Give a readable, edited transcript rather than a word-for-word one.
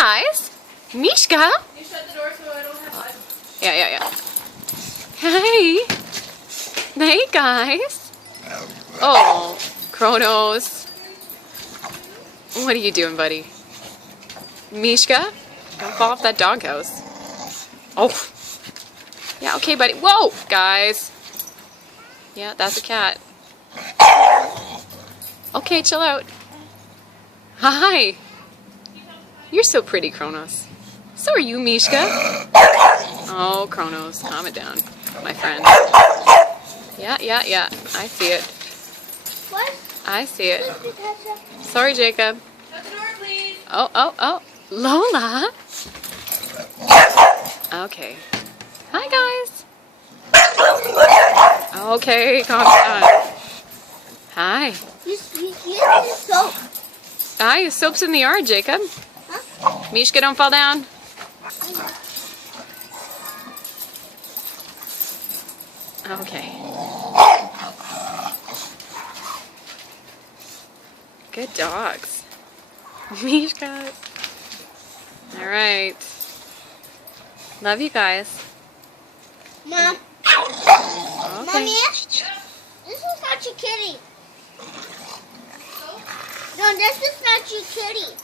guys. Mishka. You shut the door so I don't have to. Yeah. Hey. Hey, guys. Oh, Kronos. What are you doing, buddy? Mishka? Don't fall off that doghouse. Oh. Yeah, okay, buddy. Whoa, guys. Yeah, that's a cat. Okay, chill out. Hi. You're so pretty, Kronos. So are you, Mishka. Oh, Kronos, calm it down, my friend. Yeah. I see it. What? I see it. Sorry, Jacob. Shut the door, please. Oh. Lola. Okay. Hi, guys. Okay, calm down. Hi. You need soap. Hi, soap's in the yard, Jacob. Huh? Mishka, don't fall down. Okay. Good dogs. Mishka. All right. Love you guys. Mom. Okay. Mommy, this is not your kitty. No, this is not your kitty.